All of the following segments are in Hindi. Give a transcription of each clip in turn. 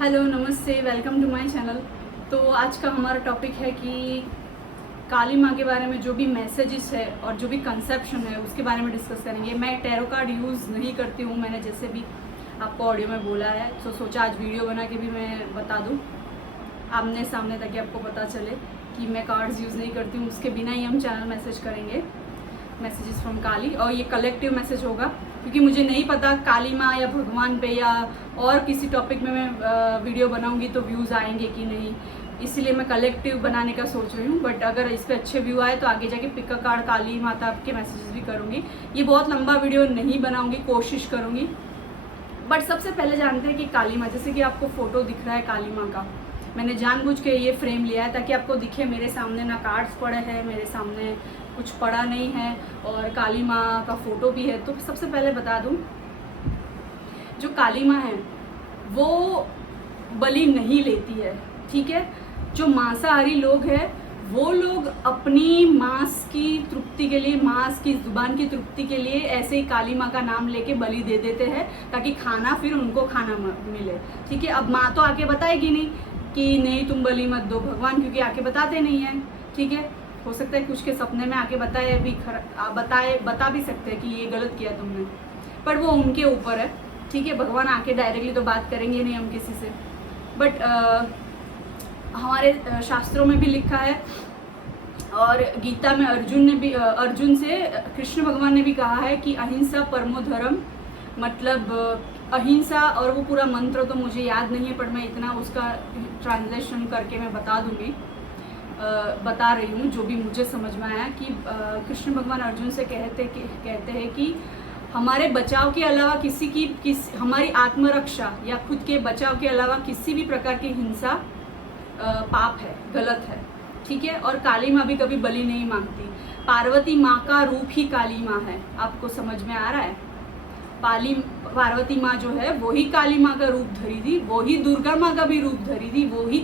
हेलो, नमस्ते, वेलकम टू माय चैनल। तो आज का हमारा टॉपिक है कि काली माँ के बारे में जो भी मैसेजेस है और जो भी कंसेप्शन है उसके बारे में डिस्कस करेंगे। मैं टैरो कार्ड यूज़ नहीं करती हूँ, मैंने जैसे भी आपको ऑडियो में बोला है, तो सोचा आज वीडियो बना के भी मैं बता दूँ आमने सामने, ताकि आपको पता चले कि मैं कार्ड्स यूज़ नहीं करती हूँ। उसके बिना ही हम चैनल मैसेज करेंगे, मैसेजेस फ्रॉम काली, और ये कलेक्टिव मैसेज होगा क्योंकि मुझे नहीं पता काली माँ या भगवान पे या और किसी टॉपिक में मैं वीडियो बनाऊंगी तो व्यूज़ आएंगे कि नहीं, इसलिए मैं कलेक्टिव बनाने का सोच रही हूँ। बट अगर इस पर अच्छे व्यू आए तो आगे जाके पिक कार्ड काली माता के मैसेजेस भी करूँगी। ये बहुत लंबा वीडियो नहीं बनाऊँगी, कोशिश करूँगी। बट सबसे पहले जानते हैं कि काली माँ, जैसे कि आपको फोटो दिख रहा है काली माँ का, मैंने जानबूझ के ये फ्रेम लिया है ताकि आपको दिखे मेरे सामने ना कार्ड्स पड़े हैं, मेरे सामने कुछ पड़ा नहीं है, और काली माँ का फोटो भी है। तो सबसे पहले बता दूं, जो काली माँ है वो बलि नहीं लेती है, ठीक है। जो मांसाहारी लोग हैं वो लोग अपनी मांस की तृप्ति के लिए, मांस की जुबान की तृप्ति के लिए ऐसे ही काली माँ का नाम लेके बलि दे देते हैं ताकि खाना फिर उनको खाना मिले, ठीक है। अब माँ तो आके बताएगी नहीं कि नहीं तुम बलि मत दो भगवान, क्योंकि आके बताते नहीं है, ठीक है। हो सकता है कुछ के सपने में आके बताए भी, बता भी सकते हैं कि ये गलत किया तुमने, पर वो उनके ऊपर है, ठीक है। भगवान आके डायरेक्टली तो बात करेंगे नहीं हम किसी से। बट हमारे शास्त्रों में भी लिखा है, और गीता में अर्जुन से कृष्ण भगवान ने भी कहा है कि अहिंसा परमो धर्म, मतलब अहिंसा, और वो पूरा मंत्र तो मुझे याद नहीं है, पर मैं इतना उसका ट्रांसलेशन करके मैं बता रही हूँ जो भी मुझे समझ में आया कि कृष्ण भगवान अर्जुन से कहते हैं कि हमारे बचाव के अलावा हमारी आत्मरक्षा या खुद के बचाव के अलावा किसी भी प्रकार की हिंसा पाप है, गलत है, ठीक है। और काली माँ भी कभी बलि नहीं मांगती। पार्वती माँ का रूप ही काली माँ है, आपको समझ में आ रहा है। पार्वती माँ जो है वही काली माँ का रूप धरी थी, वही दुर्गा माँ का भी रूप धरी थी, वही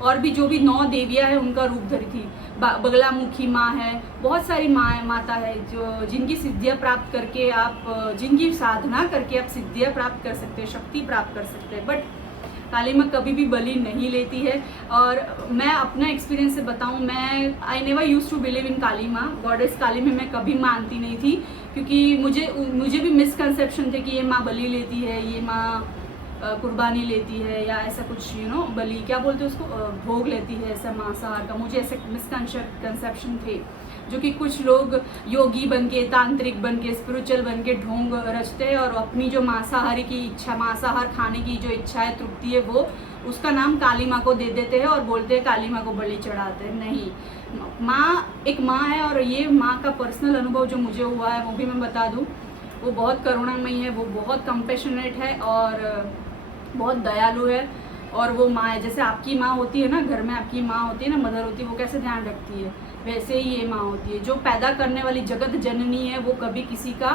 और भी जो भी 9 देवियाँ है उनका रूप धरी थी। बगलामुखी माँ है, बहुत सारी माता है जो जिनकी सिद्धियाँ प्राप्त करके आप, जिनकी साधना करके आप सिद्धियाँ प्राप्त कर सकते हैं, शक्ति प्राप्त कर सकते हैं। बट काली माँ कभी भी बलि नहीं लेती है। और मैं अपना एक्सपीरियंस से बताऊँ, मैं I never use to believe in Kali Maa, goddess काली में मैं कभी मानती नहीं थी, क्योंकि मुझे भी मिसकंसेप्शन थे कि ये माँ बलि लेती है, ये माँ कुर्बानी लेती है, या ऐसा कुछ बलि क्या बोलते हैं उसको, भोग लेती है, ऐसा मांसाहार का। मुझे ऐसे मिसकंसेप्शन थे जो कि कुछ लोग योगी बन के, तांत्रिक बन के, स्पिरिचुअल बन के ढोंग रचते हैं और अपनी जो मांसाहारी की इच्छा, मांसाहार खाने की जो इच्छा है, तृप्ति है, वो उसका नाम काली माँ को दे देते हैं और बोलते हैं काली माँ को बलि चढ़ाते हैं। नहीं, माँ एक माँ है, और ये माँ का पर्सनल अनुभव जो मुझे हुआ है वो भी मैं बता दूँ। वो बहुत करुणामयी है, वो बहुत कंपैशनेट है और बहुत दयालु है। और वो माँ है, जैसे आपकी माँ होती है ना, घर में आपकी माँ होती है ना, मदर होती है, वो कैसे ध्यान रखती है, वैसे ही ये माँ होती है। जो पैदा करने वाली जगत जननी है वो कभी किसी का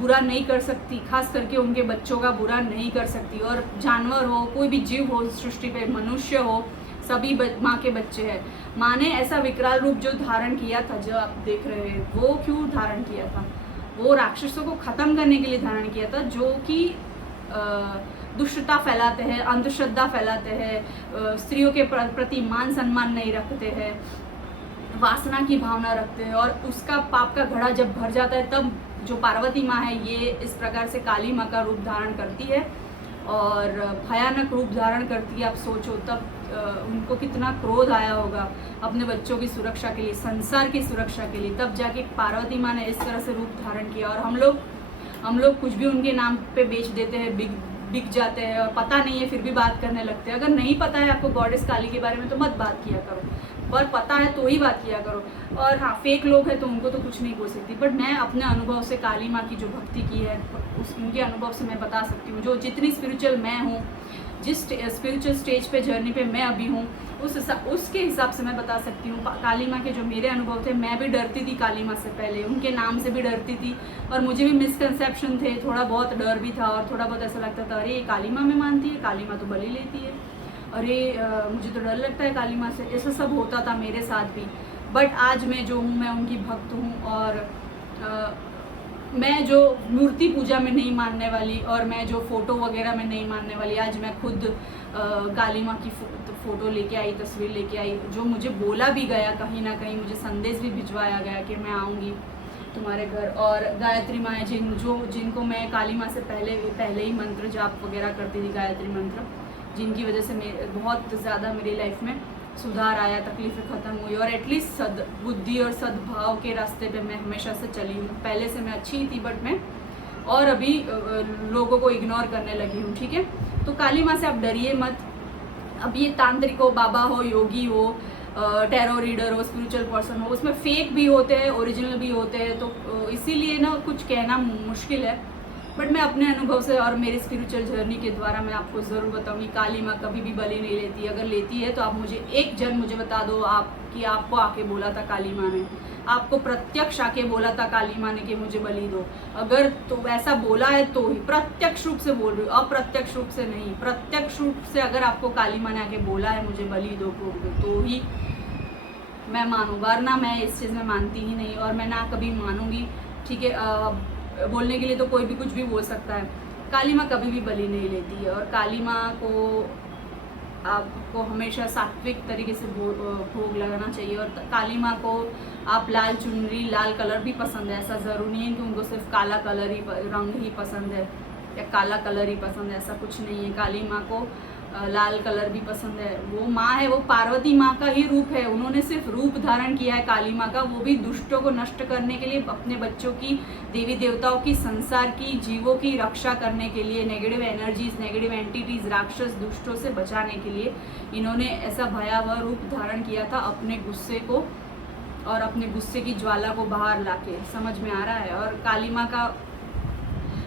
बुरा नहीं कर सकती, खास करके उनके बच्चों का बुरा नहीं कर सकती। और जानवर हो, कोई भी जीव हो सृष्टि पे, मनुष्य हो, सभी माँ के बच्चे हैं। माँ ने ऐसा विकराल रूप जो धारण किया था, जो आप देख रहे हैं, वो क्यों धारण किया था? वो राक्षसों को खत्म करने के लिए धारण किया था, जो कि दुष्टता फैलाते हैं, अंधश्रद्धा फैलाते हैं, स्त्रियों के प्रति मान सम्मान नहीं रखते हैं, वासना की भावना रखते हैं। और उसका पाप का घड़ा जब भर जाता है, तब जो पार्वती माँ है ये इस प्रकार से काली माँ का रूप धारण करती है और भयानक रूप धारण करती है। आप सोचो तब उनको कितना क्रोध आया होगा अपने बच्चों की सुरक्षा के लिए, संसार की सुरक्षा के लिए, तब जाके पार्वती माँ ने इस तरह से रूप धारण किया। और हम लोग कुछ भी उनके नाम पे बेच देते हैं, बिक जाते हैं, और पता नहीं है फिर भी बात करने लगते हैं। अगर नहीं पता है आपको गॉडेस काली के बारे में तो मत बात किया करो, और पता है तो ही बात किया करो। और हाँ, फेक लोग हैं तो उनको तो कुछ नहीं बोल सकती, बट मैं अपने अनुभव से काली माँ की जो भक्ति की है उनके अनुभव से मैं बता सकती हूँ। जो जितनी स्पिरिचुअल मैं हूँ, जिस स्पिरिचुअल स्टेज पे जर्नी पे मैं अभी हूँ, उसके हिसाब से मैं बता सकती हूँ। काली माँ के जो मेरे अनुभव थे, मैं भी डरती थी काली माँ से पहले, उनके नाम से भी डरती थी, और मुझे भी मिसकंसेप्शन थे, थोड़ा बहुत डर भी था, और थोड़ा बहुत ऐसा लगता था अरे ये काली माँ में मानती है, काली माँ तो बलि लेती है, अरे मुझे तो डर लगता है काली माँ से। ऐसा सब होता था मेरे साथ भी। बट आज मैं जो हूँ, मैं उनकी भक्त हूँ, और मैं जो मूर्ति पूजा में नहीं मानने वाली और मैं जो फ़ोटो वगैरह में नहीं मानने वाली, आज मैं खुद काली माँ की फ़ोटो लेके आई, तस्वीर लेके आई, जो मुझे बोला भी गया, कहीं ना कहीं मुझे संदेश भी भिजवाया गया कि मैं आऊँगी तुम्हारे घर। और गायत्री माँ जिनको मैं काली माँ से पहले ही मंत्र जाप वगैरह करती थी, गायत्री मंत्र, जिनकी वजह से बहुत ज़्यादा मेरी लाइफ में सुधार आया, तकलीफ़ें ख़त्म हुई और एटलीस्ट सद्बुद्धि और सद्भाव के रास्ते पे मैं हमेशा से चली हूँ। पहले से मैं अच्छी थी, बट मैं और अभी लोगों को इग्नोर करने लगी हूँ, ठीक है। तो काली माँ से आप डरिए मत। अब ये तांत्रिक हो, बाबा हो, योगी हो, टैरो रीडर हो, स्पिरिचुअल पर्सन हो, उसमें फेक भी होते हैं, ओरिजिनल भी होते हैं, तो इसीलिए ना कुछ कहना मुश्किल है। बट मैं अपने अनुभव से और मेरी स्पिरिचुअल जर्नी के द्वारा मैं आपको ज़रूर बताऊंगी, काली माँ कभी भी बलि नहीं लेती। अगर लेती है तो आप मुझे एक जन मुझे बता दो आप कि आपको आके बोला था काली माँ ने, आपको प्रत्यक्ष आके बोला था काली माँ ने कि मुझे बलि दो। अगर तो ऐसा बोला है तो ही, प्रत्यक्ष रूप से बोल रही हूँ, अप्रत्यक्ष रूप से नहीं। प्रत्यक्ष रूप से अगर आपको काली माँ ने आके बोला है मुझे बलि दो तो ही मैं मानूँ, वरना मैं इस चीज़ में मानती ही नहीं और मैं ना कभी मानूंगी, ठीक है। बोलने के लिए तो कोई भी कुछ भी बोल सकता है। काली माँ कभी भी बलि नहीं लेती है और काली माँ को आपको हमेशा सात्विक तरीके से भोग लगाना चाहिए। और काली माँ को आप लाल चुनरी, लाल कलर भी पसंद है, ऐसा ज़रूरी नहीं है कि उनको सिर्फ काला कलर ही रंग ही पसंद है या काला कलर ही पसंद है, ऐसा कुछ नहीं है। काली माँ को लाल कलर भी पसंद है। वो माँ है, वो पार्वती माँ का ही रूप है, उन्होंने सिर्फ रूप धारण किया है काली माँ का, वो भी दुष्टों को नष्ट करने के लिए, अपने बच्चों की, देवी देवताओं की, संसार की, जीवों की रक्षा करने के लिए, नेगेटिव एनर्जीज, नेगेटिव एंटिटीज, राक्षस, दुष्टों से बचाने के लिए इन्होंने ऐसा भयावह रूप धारण किया था, अपने गुस्से को और अपने गुस्से की ज्वाला को बाहर लाके। समझ में आ रहा है। और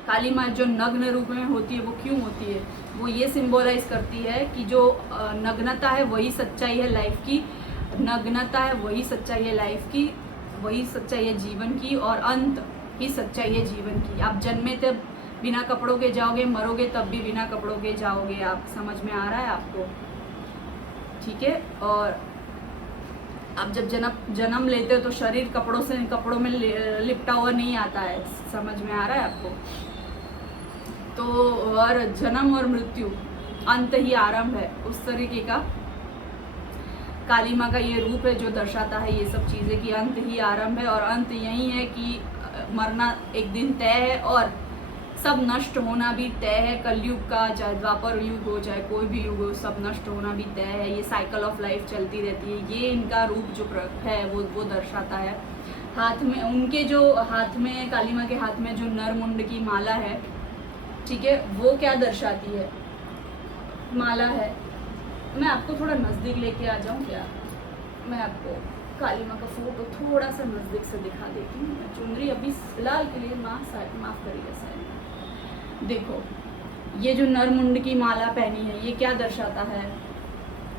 काली माँ जो नग्न रूप में होती है वो क्यों होती है? वो ये सिंबलाइज करती है कि जो नग्नता है वही सच्चाई है लाइफ की, नग्नता है वही सच्चाई है लाइफ की, वही सच्चाई है जीवन की, और अंत ही सच्चाई है जीवन की। आप जन्मे तब बिना कपड़ों के जाओगे, मरोगे तब भी बिना कपड़ों के जाओगे। आप समझ में आ रहा है आपको, ठीक है। और आप जब जन्म लेते हो तो शरीर कपड़ों में लिपटा हुआ नहीं आता है। समझ में आ रहा है आपको? तो और जन्म और मृत्यु अंत ही आरंभ है, उस तरीके का काली माँ का ये रूप है जो दर्शाता है ये सब चीज़ें कि अंत ही आरंभ है। और अंत यही है कि मरना एक दिन तय है और सब नष्ट होना भी तय है। कलयुग का, चाहे द्वापर युग हो, चाहे कोई भी युग हो, सब नष्ट होना भी तय है। ये साइकिल ऑफ लाइफ चलती रहती है। ये इनका रूप जो है वो दर्शाता है। हाथ में उनके जो हाथ में, काली माँ के हाथ में जो नरमुंड की माला है, ठीक है, वो क्या दर्शाती है? माला है। मैं आपको थोड़ा नज़दीक लेके आ जाऊँ क्या? मैं आपको काली माँ का फोटो थोड़ा सा नज़दीक से दिखा देती हूँ। मैं चुनरी अभी फिलहाल के लिए माफ़ करिएगा साहब। देखो, ये जो नरमुंड की माला पहनी है, ये क्या दर्शाता है?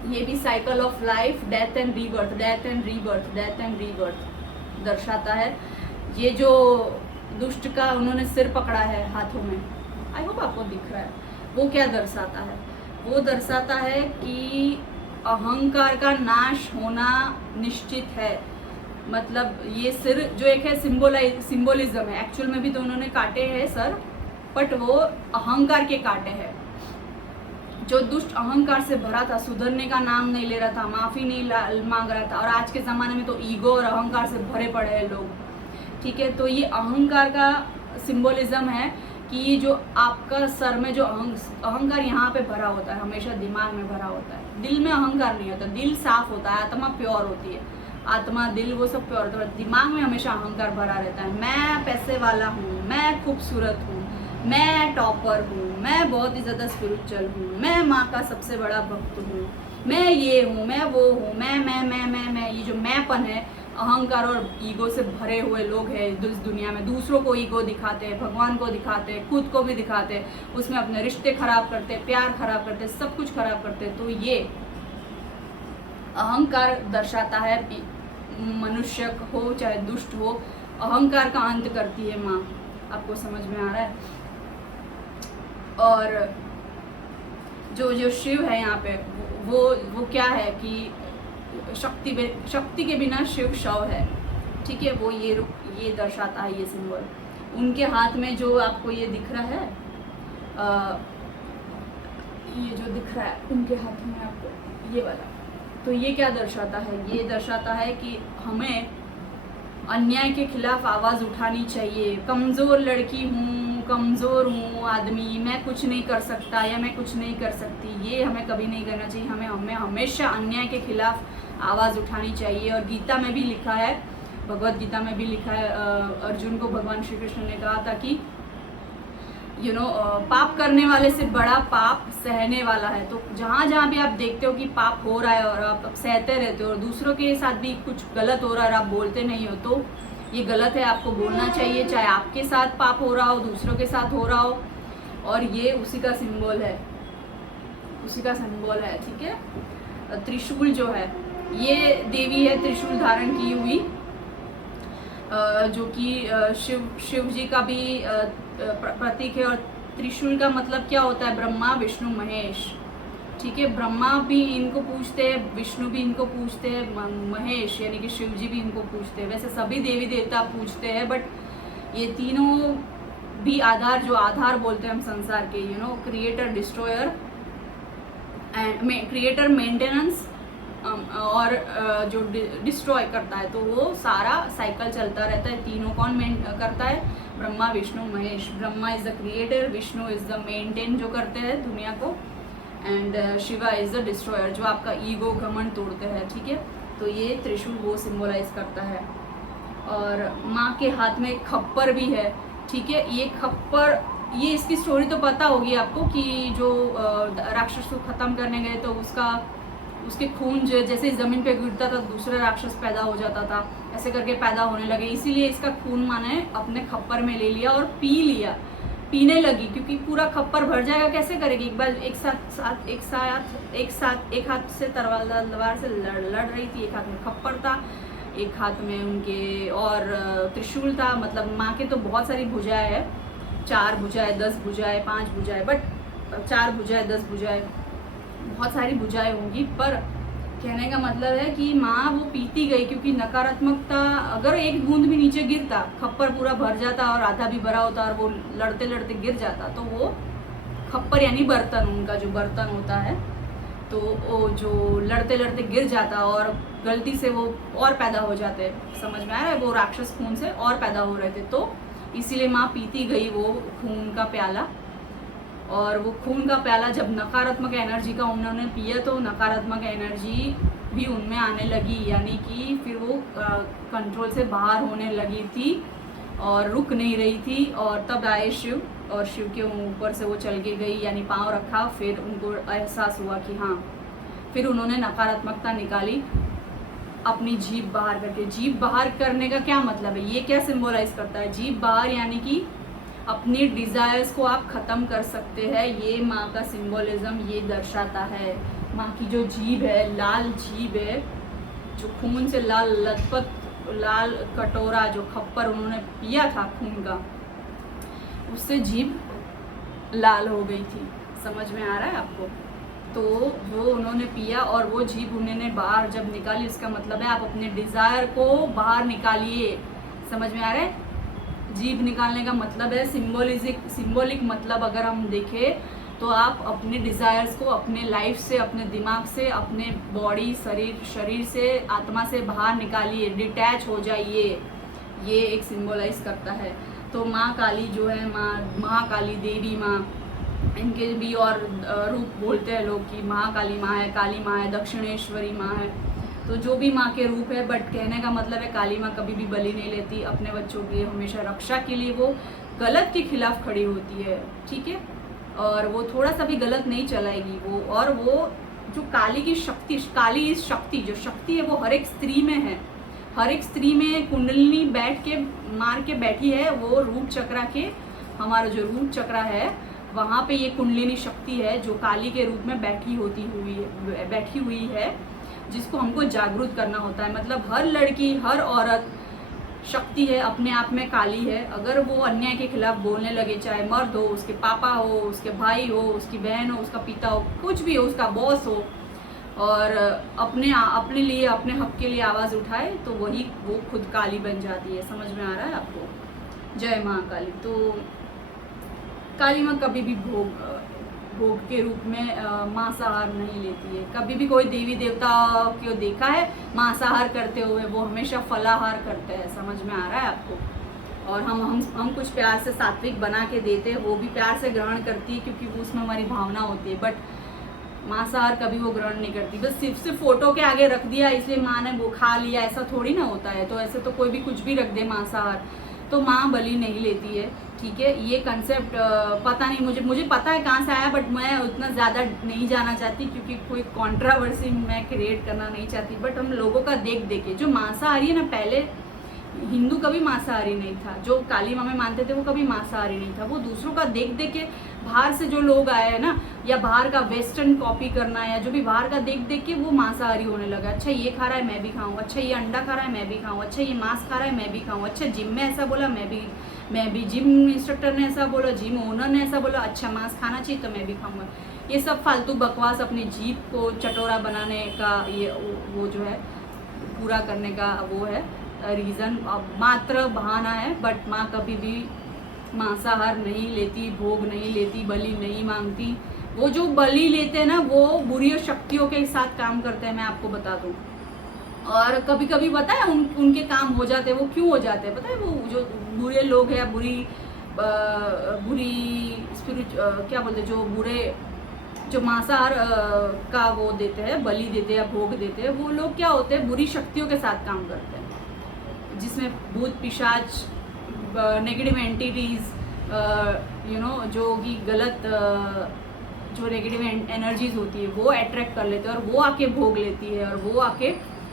ये भी cycle of life, death and rebirth, death and rebirth, death and rebirth दर्शाता है। ये जो दुष्ट का उन्होंने सिर पकड़ा है हाथों में, आई होप आपको दिख रहा है, वो क्या दर्शाता है? वो दर्शाता है कि अहंकार का नाश होना निश्चित है। मतलब ये सिर जो एक है सिंबोलिज्म है, एक्चुअल में भी तो उन्होंने काटे हैं सर, बट वो अहंकार के काटे हैं। जो दुष्ट अहंकार से भरा था, सुधरने का नाम नहीं ले रहा था, माफ़ी नहीं मांग रहा था, और आज के ज़माने में तो ईगो और अहंकार से भरे पड़े हैं लोग, ठीक है। तो ये अहंकार का सिंबोलिज्म है कि जो आपका सर में जो अहंकार यहाँ पे भरा होता है, हमेशा दिमाग में भरा होता है, दिल में अहंकार नहीं होता। दिल साफ होता है, आत्मा प्योर होती है, आत्मा, दिल, वो सब प्योर होता है। दिमाग में हमेशा अहंकार भरा रहता है। मैं पैसे वाला हूँ, मैं खूबसूरत हूँ, मैं टॉपर हूँ, मैं बहुत ही ज़्यादा स्पिरिचुअल हूँ, मैं माँ का सबसे बड़ा भक्त हूँ, मैं ये हूँ, मैं वो हूँ, मैं, ये जो मैंपन है, अहंकार और ईगो से भरे हुए लोग हैं इस दुनिया में। दूसरों को ईगो दिखाते हैं, भगवान को दिखाते हैं, खुद को भी दिखाते हैं, उसमें अपने रिश्ते खराब करते हैं, प्यार खराब करते हैं, सब कुछ खराब करते हैं। तो ये अहंकार दर्शाता है, मनुष्य हो चाहे दुष्ट हो, अहंकार का अंत करती है माँ। आपको समझ में आ रहा है? और जो शिव है यहाँ पे, वो क्या है कि शक्ति के बिना शिव शव है, ठीक है। वो ये दर्शाता है ये सिंबल। उनके हाथ में जो आपको ये दिख रहा है, ये जो दिख रहा है उनके हाथ में आपको ये वाला, तो ये क्या दर्शाता है? ये दर्शाता है कि हमें अन्याय के खिलाफ आवाज़ उठानी चाहिए। कमज़ोर लड़की हूँ, कमज़ोर हूँ आदमी, मैं कुछ नहीं कर सकता या मैं कुछ नहीं कर सकती, ये हमें कभी नहीं करना चाहिए। हमें हमेशा अन्याय के खिलाफ आवाज़ उठानी चाहिए। और गीता में भी लिखा है, भगवत गीता में भी लिखा है, अर्जुन को भगवान श्री कृष्ण ने कहा था कि पाप करने वाले से बड़ा पाप सहने वाला है। तो जहाँ जहाँ भी आप देखते हो कि पाप हो रहा है और आप सहते रहते हो और दूसरों के साथ भी कुछ गलत हो रहा है और आप बोलते नहीं हो, तो ये गलत है, आपको बोलना चाहिए। चाहे आपके साथ पाप हो रहा हो, दूसरों के साथ हो रहा हो, और ये उसी का सिंबल है, उसी का सिंबल है। ठीक है, त्रिशूल जो है, ये देवी है त्रिशूल धारण की हुई, जो कि शिव जी का भी प्रतीक है। और त्रिशूल का मतलब क्या होता है? ब्रह्मा विष्णु महेश। ठीक है, ब्रह्मा भी इनको पूजते हैं, विष्णु भी इनको पूजते हैं, महेश यानी कि शिव जी भी इनको पूजते हैं। वैसे सभी देवी देवता पूजते हैं, बट ये तीनों भी आधार, जो आधार बोलते हैं हम संसार के, creator, destroyer and creator, maintenance और जो डिस्ट्रॉय करता है, तो वो सारा साइकिल चलता रहता है। तीनों कौन करता है? Brahma Vishnu Mahesh. Brahma is the creator, Vishnu is the maintain जो करते हैं दुनिया को, and Shiva is the destroyer जो आपका ईगो घमंड तोड़ते हैं। ठीक है, तो ये त्रिशूल वो सिंबलाइज करता है। और माँ के हाथ में खप्पर भी है। ठीक है, ये खप्पर, ये इसकी स्टोरी तो पता होगी आपको कि जो राक्षस को खत्म करने गए तो उसके खून जो जैसे ज़मीन पे गिरता था दूसरा राक्षस पैदा हो जाता था, ऐसे करके पैदा होने लगे। इसीलिए इसका खून माँ ने अपने खप्पर में ले लिया और पीने लगी, क्योंकि पूरा खप्पर भर जाएगा, कैसे करेगी? एक बार एक हाथ से तलवार से लड़ रही थी, एक हाथ में खप्पर था, एक हाथ में उनके और त्रिशूल था। मतलब माँ के तो बहुत सारी भुजाएं है, 4 भुजाएं, 10 भुजाएं, 5 भुजाएं, बट 4 भुजाएं, 10 भुजाएं, बहुत सारी भुजाएं होंगी। पर कहने का मतलब है कि माँ वो पीती गई, क्योंकि नकारात्मकता, अगर एक बूंद भी नीचे गिरता, खप्पर पूरा भर जाता और आधा भी भरा होता और वो लड़ते लड़ते गिर जाता, तो वो खप्पर यानी बर्तन, उनका जो बर्तन होता है, तो वो जो लड़ते लड़ते गिर जाता और गलती से वो और पैदा हो जाते। समझ में आ रहा है? वो राक्षस खून से और पैदा हो रहे थे, तो इसीलिए माँ पीती गई वो खून का प्याला। और वो खून का प्याला जब नकारात्मक एनर्जी का उन्होंने पिया, तो नकारात्मक एनर्जी भी उनमें आने लगी, यानी कि फिर वो कंट्रोल से बाहर होने लगी थी और रुक नहीं रही थी। और तब आए शिव, और शिव के ऊपर से वो चल के गई, यानी पाँव रखा। फिर उनको एहसास हुआ कि हाँ, फिर उन्होंने नकारात्मकता निकाली अपनी जीभ बाहर करके। जीभ बाहर करने का क्या मतलब है? ये क्या सिंबलाइज करता है? जीभ बाहर यानी कि अपनी डिज़ायर्स को आप ख़त्म कर सकते हैं। ये माँ का सिंबलिज्म ये दर्शाता है। माँ की जो जीभ है, लाल जीभ है, जो खून से लाल लथपथ, लाल कटोरा जो खप्पर उन्होंने पिया था खून का, उससे जीभ लाल हो गई थी। समझ में आ रहा है आपको? तो वो उन्होंने पिया और वो जीभ उन्होंने बाहर जब निकाली, इसका मतलब है आप अपने डिज़ायर को बाहर निकालिए। समझ में आ रहा है? जीभ निकालने का मतलब है सिंबॉलिक मतलब अगर हम देखें तो आप अपने डिज़ायर्स को अपने लाइफ से, अपने दिमाग से, अपने बॉडी, शरीर से, आत्मा से बाहर निकालिए, डिटैच हो जाइए। ये एक सिंबलाइज करता है। तो माँ काली जो है, महाकाली देवी माँ, इनके भी और रूप बोलते हैं लोग कि महाकाली माँ है, काली माँ है, दक्षिणेश्वरी माँ है। तो जो भी माँ के रूप है, बट कहने का मतलब है काली माँ कभी भी बलि नहीं लेती। अपने बच्चों की हमेशा रक्षा के लिए वो गलत के खिलाफ खड़ी होती है। ठीक है, और वो थोड़ा सा भी गलत नहीं चलाएगी वो। और वो जो काली की शक्ति, काली इस शक्ति, जो शक्ति है वो हर एक स्त्री में है। हर एक स्त्री में कुंडलिनी बैठ के मार के बैठी है। वो रूट चक्रा के, हमारा जो रूट चक्रा है वहाँ पे ये कुंडलिनी शक्ति है जो काली के रूप में बैठी हुई है, जिसको हमको जागरूक करना होता है। मतलब हर लड़की, हर औरत शक्ति है, अपने आप में काली है। अगर वो अन्याय के खिलाफ बोलने लगे, चाहे मर्द हो, उसके पापा हो, उसके भाई हो, उसकी बहन हो, उसका पिता हो, कुछ भी हो, उसका बॉस हो, और अपने लिए, अपने हक के लिए आवाज़ उठाए, तो वो खुद काली बन जाती है। समझ में आ रहा है आपको? जय महाकाली। तो काली माँ कभी भी भोग के रूप में मांसाहार नहीं लेती है। कभी भी कोई देवी देवता को देखा है मांसाहार करते हुए? वो हमेशा फलाहार करते हैं। समझ में आ रहा है आपको? और हम कुछ प्यार से सात्विक बना के देते हैं, वो भी प्यार से ग्रहण करती है क्योंकि वो उसमें हमारी भावना होती है। बट मांसाहार कभी वो ग्रहण नहीं करती। बस सिर्फ फोटो के आगे रख दिया इसलिए माँ ने वो खा लिया, ऐसा थोड़ी ना होता है। तो ऐसे तो कोई भी कुछ भी रख दे मांसाहार, तो माँ बलि नहीं लेती है। ठीक है, ये कंसेप्ट पता नहीं, मुझे पता है कहाँ से आया, बट मैं उतना ज़्यादा नहीं जाना चाहती क्योंकि कोई कंट्रोवर्सी मैं क्रिएट करना नहीं चाहती। बट हम लोगों का देख के जो मांसाहारी है ना, पहले हिंदू कभी मांसाहारी नहीं था। जो काली माँ में मानते थे वो कभी मांसाहारी नहीं था। वो दूसरों का देख के बाहर से जो लोग आए हैं ना, या बाहर का वेस्टर्न कॉपी करना, या जो भी बाहर का देख के वो मांसाहारी होने लगा। अच्छा ये खा रहा है मैं भी खाऊं, अच्छा ये अंडा खा रहा है मैं भी खाऊं, अच्छा ये मांस खा रहा है मैं भी खाऊं, अच्छा जिम में ऐसा बोला मैं भी जिम इंस्ट्रक्टर ने ऐसा बोला, जिम ओनर ने ऐसा बोला, अच्छा मांस खाना चाहिए तो मैं भी खाऊंगा। ये सब फालतू बकवास अपनी जीभ को चटोरा बनाने का ये वो जो है पूरा करने का वो है रीज़न, मात्र बहाना है। बट माँ कभी भी मांसाहार नहीं लेती, भोग नहीं लेती, बलि नहीं मांगती। वो जो बलि लेते हैं ना वो बुरी शक्तियों के साथ काम करते हैं, मैं आपको बता दूं। और कभी कभी पता है उनके काम हो जाते हैं। वो क्यों हो जाते हैं पता है? वो जो बुरे लोग हैं, बुरी क्या बोलते हैं, जो बुरे जो मांसाहार का वो देते हैं, बलि देते हैं या भोग देते हैं, वो लोग क्या होते हैं, बुरी शक्तियों के साथ काम करते हैं, जिसमें भूत पिशाच, नेगेटिव एंटिटीज, जो कि गलत जो नेगेटिव एनर्जीज होती है वो अट्रैक्ट कर लेते हैं, और वो आके भोग लेती है, और वो आके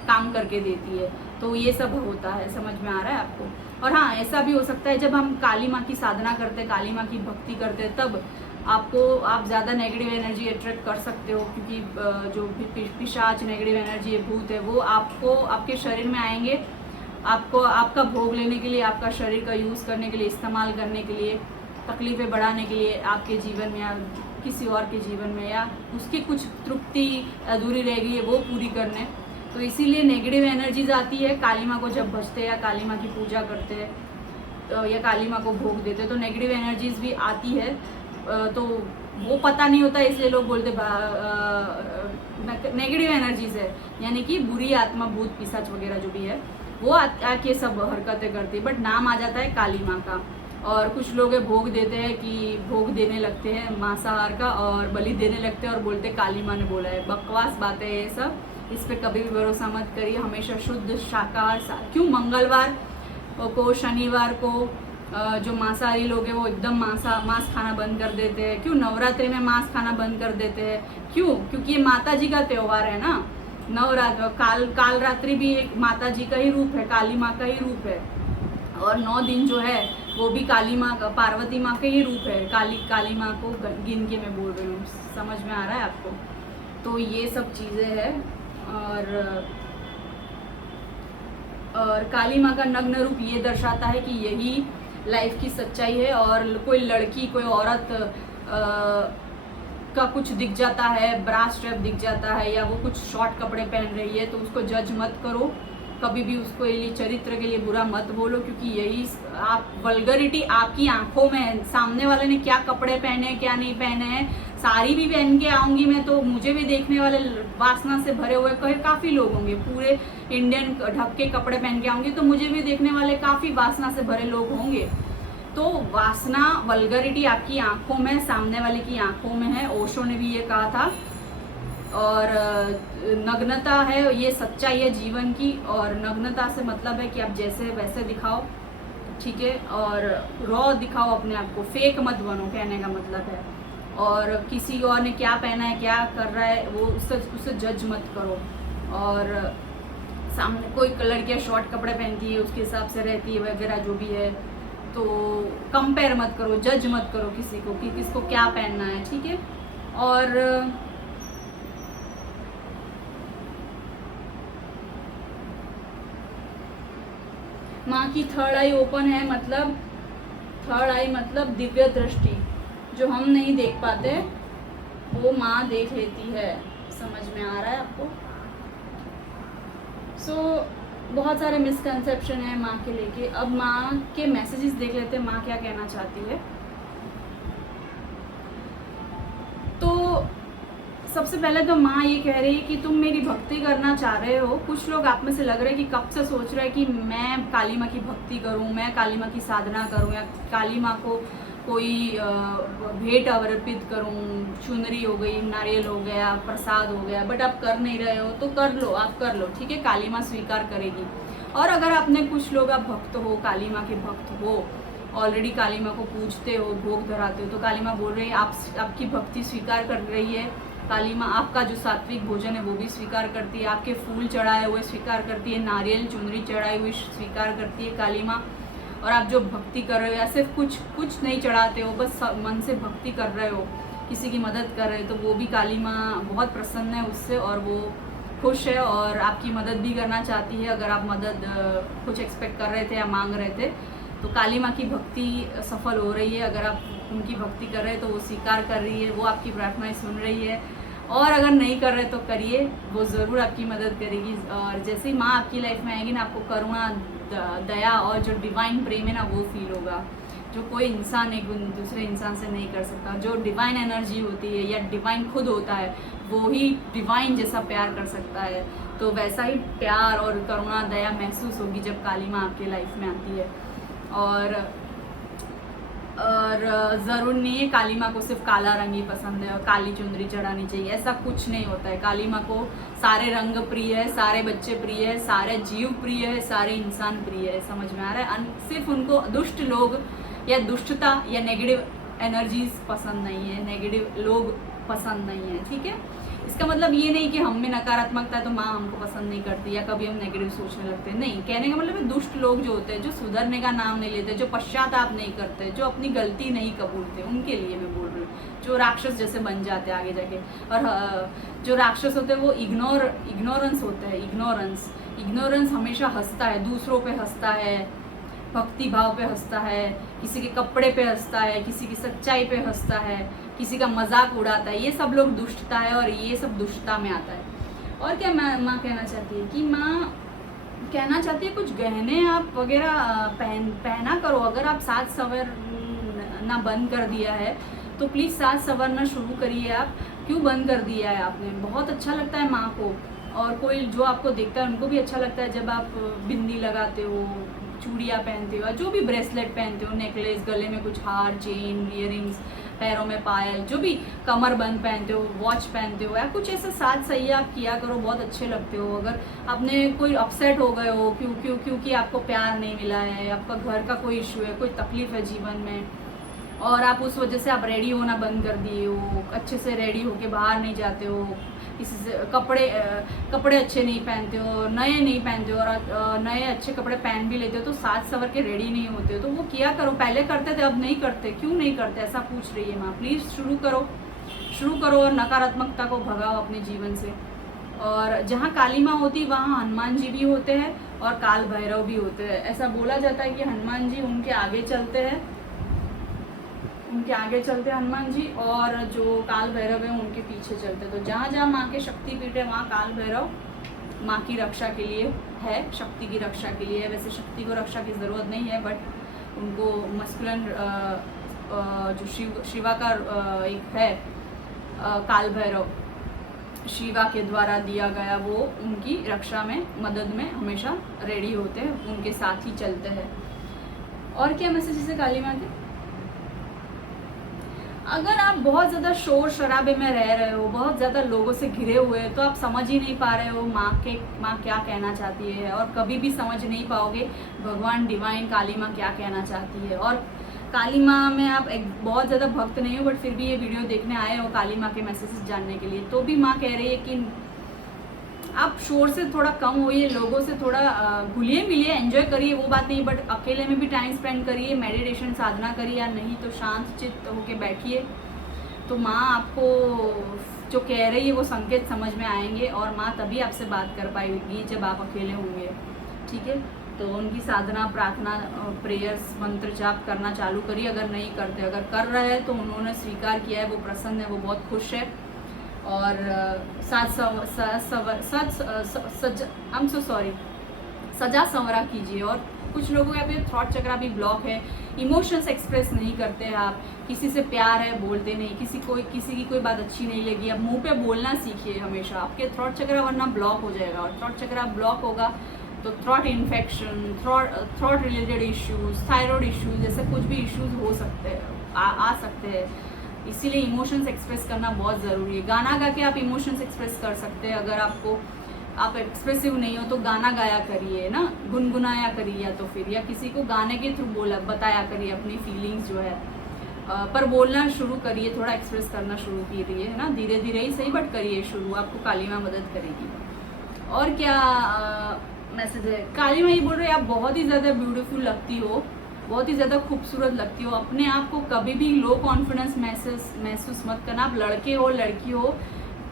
काम करके देती है। तो ये सब होता है। समझ में आ रहा है आपको? और हाँ, ऐसा भी हो सकता है जब हम काली माँ की साधना करते हैं, काली माँ की भक्ति करते हैं, तब आप ज़्यादा नेगेटिव एनर्जी अट्रैक्ट कर सकते हो, क्योंकि जो पिशाच, नेगेटिव एनर्जी है, भूत है, वो आपके शरीर में आएंगे, आपका भोग लेने के लिए, आपका शरीर का यूज़ करने के लिए, इस्तेमाल करने के लिए, तकलीफ़ें बढ़ाने के लिए, आपके जीवन में या किसी और के जीवन में, या उसकी कुछ तृप्ति अधूरी रह गई है वो पूरी करने। तो इसीलिए नेगेटिव एनर्जीज आती है। काली माँ को जब भजते हैं या काली माँ की पूजा करते हैं तो या काली माँ को भोग देते हैं तो नेगेटिव एनर्जीज भी आती है। तो वो पता नहीं होता, इसलिए लोग बोलते नेगेटिव एनर्जीज है, यानी कि बुरी आत्मा, भूत पिशाच वगैरह जो भी है वो आके सब हरकतें करती है। बट नाम आ जाता है काली माँ का। और कुछ लोग भोग देते हैं कि भोग देने लगते हैं मांसाहार का, और बलि देने लगते हैं और बोलते हैं काली माँ ने बोला है। बकवास बातें ये सब, इस पर कभी भी भरोसा मत करिए। हमेशा शुद्ध शाकाहार, क्यों मंगलवार को, शनिवार को जो मांसाहारी लोग हैं वो एकदम मांस खाना बंद कर देते हैं। क्यों नवरात्रि में मांस खाना बंद कर देते हैं? क्यों? क्योंकि ये माता जी का त्यौहार है ना। नवरात्र, काल रात्रि भी एक माता जी का ही रूप है, काली माँ का ही रूप है। और 9 दिन जो है वो भी काली माँ का, पार्वती माँ का ही रूप है। काली माँ को गिन के मैं बोल रही हूँ। समझ में आ रहा है आपको? तो ये सब चीज़ें हैं। और काली माँ का नग्न रूप ये दर्शाता है कि यही लाइफ की सच्चाई है। और कोई लड़की, कोई औरत का कुछ दिख जाता है, ब्रा स्ट्रैप दिख जाता है, या वो कुछ शॉर्ट कपड़े पहन रही है, तो उसको जज मत करो कभी भी। उसको ये चरित्र के लिए बुरा मत बोलो, क्योंकि यही वल्गरिटी आपकी आंखों में है। सामने वाले ने क्या कपड़े पहने हैं, क्या नहीं पहने हैं, साड़ी भी पहन के आऊँगी मैं तो मुझे भी देखने वाले वासना से भरे हुए काफ़ी लोग होंगे। पूरे इंडियन ढक के कपड़े पहन के आऊँगी तो मुझे भी देखने वाले काफ़ी वासना से भरे लोग होंगे। तो वासना, वल्गरिटी आपकी आंखों में, सामने वाले की आंखों में है। ओशो ने भी ये कहा था। और नग्नता है, ये सच्चाई है जीवन की। और नग्नता से मतलब है कि आप जैसे वैसे दिखाओ, ठीक है, और रॉ दिखाओ अपने आप को, फेक मत बनो, कहने का मतलब है। और किसी और ने क्या पहना है, क्या कर रहा है, वो उससे जज मत करो। और सामने कोई लड़कियाँ शॉर्ट कपड़े पहनती है, उसके हिसाब से रहती है वगैरह जो भी है, तो कंपेयर मत करो, जज मत करो किसी को कि किसको क्या पहनना है, ठीक है। और माँ की थर्ड आई ओपन है, मतलब थर्ड आई मतलब दिव्य दृष्टि, जो हम नहीं देख पाते वो माँ देख लेती है। समझ में आ रहा है आपको? सो बहुत सारे मिसकंसेप्शन है माँ के लेके। अब माँ के मैसेजेस देख लेते हैं, माँ क्या कहना चाहती है। तो सबसे पहले तो माँ ये कह रही है कि तुम मेरी भक्ति करना चाह रहे हो। कुछ लोग आप में से लग रहे हैं कि कब से सोच रहे हैं कि मैं काली माँ की भक्ति करूँ, मैं काली माँ की साधना करूँ, या काली माँ को कोई भेंट अर्पित करूँ, चुनरी हो गई, नारियल हो गया, प्रसाद हो गया, बट आप कर नहीं रहे हो तो कर लो, आप कर लो, ठीक है, काली माँ स्वीकार करेगी। और अगर आपने कुछ लोग आप भक्त हो, काली माँ के भक्त हो, ऑलरेडी काली माँ को पूजते हो, भोग धराते हो, तो काली माँ बोल रही है आपकी भक्ति स्वीकार कर रही है। काली माँ आपका जो सात्विक भोजन है वो भी स्वीकार करती है, आपके फूल चढ़ाए हुए स्वीकार करती है, नारियल चुनरी चढ़ाई हुई स्वीकार करती है काली माँ। और आप जो भक्ति कर रहे हो या सिर्फ कुछ नहीं चढ़ाते हो, बस मन से भक्ति कर रहे हो, किसी की मदद कर रहे हो, तो वो भी काली माँ बहुत प्रसन्न है उससे और वो खुश है और आपकी मदद भी करना चाहती है। अगर आप मदद कुछ एक्सपेक्ट कर रहे थे या मांग रहे थे तो काली माँ की भक्ति सफल हो रही है। अगर आप उनकी भक्ति कर रहे हैं तो वो स्वीकार कर रही है, वो आपकी प्रार्थनाएं सुन रही है। और अगर नहीं कर रहे तो करिए, वो ज़रूर आपकी मदद करेगी। और जैसे ही माँ आपकी लाइफ में आएगी ना, आपको करुणा, दया और जो डिवाइन प्रेम है ना वो फील होगा, जो कोई इंसान एक दूसरे इंसान से नहीं कर सकता। जो डिवाइन एनर्जी होती है या डिवाइन खुद होता है वो ही डिवाइन जैसा प्यार कर सकता है। तो वैसा ही प्यार और करुणा, दया महसूस होगी जब काली माँ आपकी लाइफ में आती है। और ज़रूर नहीं है काली माँ को सिर्फ काला रंग ही पसंद है और काली चुंदरी चढ़ानी चाहिए, ऐसा कुछ नहीं होता है। काली माँ को सारे रंग प्रिय है, सारे बच्चे प्रिय है, सारे जीव प्रिय है, सारे इंसान प्रिय है। समझ में आ रहा है? सिर्फ उनको दुष्ट लोग या दुष्टता या नेगेटिव एनर्जीज पसंद नहीं है, नेगेटिव लोग पसंद नहीं है, ठीक है। इसका मतलब ये नहीं कि हम में नकारात्मकता है तो माँ हमको पसंद नहीं करती या कभी हम नेगेटिव सोचने लगते हैं, नहीं। कहने का मतलब है दुष्ट लोग जो होते हैं, जो सुधरने का नाम नहीं लेते, जो पश्चाताप नहीं करते, जो अपनी गलती नहीं कबूलते, उनके लिए मैं बोल रही हूँ। जो राक्षस जैसे बन जाते हैं आगे जाके, और जो राक्षस होते हैं वो इग्नोरेंस होते हैं। इग्नोरेंस हमेशा हंसता है, दूसरों पे हंसता है, भक्ति भाव पे हंसता है, किसी के कपड़े पे हंसता है, किसी की सच्चाई पे हंसता है, किसी का मजाक उड़ाता है। ये सब लोग दुष्टता है और ये सब दुष्टता में आता है। और क्या माँ कहना चाहती है कि माँ कहना चाहती है कुछ गहने आप वगैरह पहना करो। अगर आप साज संवरना बंद कर दिया है तो प्लीज़ साज संवरना शुरू करिए। आप क्यों बंद कर दिया है आपने? बहुत अच्छा लगता है माँ को, और कोई जो आपको देखता है उनको भी अच्छा लगता है जब आप बिंदी लगाते हो, चूड़ियाँ पहनते हो, जो भी ब्रेसलेट पहनते हो, नेकलेस, गले में कुछ हार, चेन, इयरिंग्स, पैरों में पायल, जो भी कमर बंद पहनते हो, वॉच पहनते हो, या कुछ ऐसा साज सही आप किया करो, बहुत अच्छे लगते हो। अगर आपने कोई अपसेट हो गए हो क्योंकि आपको प्यार नहीं मिला है, आपका घर का कोई इशू है, कोई तकलीफ है जीवन में, और आप उस वजह से आप रेडी होना बंद कर दिए हो, अच्छे से रेडी होके बाहर नहीं जाते हो, किसी से कपड़े अच्छे नहीं पहनते हो, नए नहीं पहनते हो, और नए अच्छे कपड़े पहन भी लेते हो तो साज सवर के रेडी नहीं होते हो, तो वो किया करो। पहले करते थे, अब नहीं करते, क्यों नहीं करते? ऐसा पूछ रही है माँ। प्लीज़ शुरू करो और नकारात्मकता को भगाओ अपने जीवन से। और जहाँ काली माँ होती वहाँ हनुमान जी भी होते हैं और काल भैरव भी होते हैं। ऐसा बोला जाता है कि हनुमान जी उनके आगे चलते हैं, हनुमान जी, और जो काल भैरव है उनके पीछे चलते। तो जहाँ जहाँ माँ के शक्तिपीठ है वहाँ काल भैरव माँ की रक्षा के लिए है, शक्ति की रक्षा के लिए है। वैसे शक्ति को रक्षा की ज़रूरत नहीं है, बट उनको मस्कुलिन जो शिवा का एक है काल भैरव, शिवा के द्वारा दिया गया, वो उनकी रक्षा में, मदद में हमेशा रेडी होते हैं, उनके साथ ही चलते हैं। और क्या मैसेज है काली माँ के? अगर आप बहुत ज़्यादा शोर शराबे में रह रहे हो, बहुत ज़्यादा लोगों से घिरे हुए हैं, तो आप समझ ही नहीं पा रहे हो माँ क्या कहना चाहती है, और कभी भी समझ नहीं पाओगे भगवान डिवाइन काली माँ क्या कहना चाहती है। और काली माँ में आप एक बहुत ज़्यादा भक्त नहीं हो, बट फिर भी ये वीडियो देखने आए हो काली माँ के मैसेजेस जानने के लिए, तो भी माँ कह रही है कि आप शोर से थोड़ा कम होइए, लोगों से थोड़ा घुलिए मिलिए, एंजॉय करिए, वो बात नहीं, बट अकेले में भी टाइम स्पेंड करिए, मेडिटेशन साधना करिए, या नहीं तो शांत चित्त होके बैठिए। तो माँ आपको जो कह रही है वो संकेत समझ में आएंगे, और माँ तभी आपसे बात कर पाएगी जब आप अकेले होंगे, ठीक है। तो उनकी साधना, प्रार्थना, प्रेयर्स, मंत्र जाप करना चालू करिए। अगर नहीं करते, अगर कर रहे हैं तो उन्होंने स्वीकार किया है, वो प्रसन्न है, वो बहुत खुश है। और सजा संवरा कीजिए। और कुछ लोगों का पे थॉट चक्रा भी ब्लॉक है, इमोशंस एक्सप्रेस नहीं करते हैं आप, किसी से प्यार है बोलते नहीं, किसी की कोई बात अच्छी नहीं लगी, अब मुंह पे बोलना सीखिए हमेशा, आपके थ्रॉट चक्रा वरना ब्लॉक हो जाएगा। और थ्रॉट चक्रा ब्लॉक होगा तो throat infection, throat related issues, thyroid issues, जैसे कुछ भी इश्यूज हो सकते हैं, आ सकते हैं। इसीलिए इमोशंस एक्सप्रेस करना बहुत ज़रूरी है। गाना गा के आप इमोशंस एक्सप्रेस कर सकते हैं। अगर आप एक्सप्रेसिव नहीं हो तो गाना गाया करिए ना, गुनगुनाया करिए, या तो फिर या किसी को गाने के थ्रू बताया करिए अपनी फीलिंग्स जो है। पर बोलना शुरू करिए, थोड़ा एक्सप्रेस करना शुरू कीजिए, है ना, धीरे धीरे ही सही बट करिए शुरू, आपको काली माँ मदद करेगी। और क्या मैसेज है, काली माँ ये बोल रही है आप बहुत ही ज़्यादा ब्यूटीफुल लगती हो, बहुत ही ज़्यादा खूबसूरत लगती हो। अपने आप को कभी भी लो कॉन्फिडेंस महसूस मत करना। आप लड़के हो लड़की हो,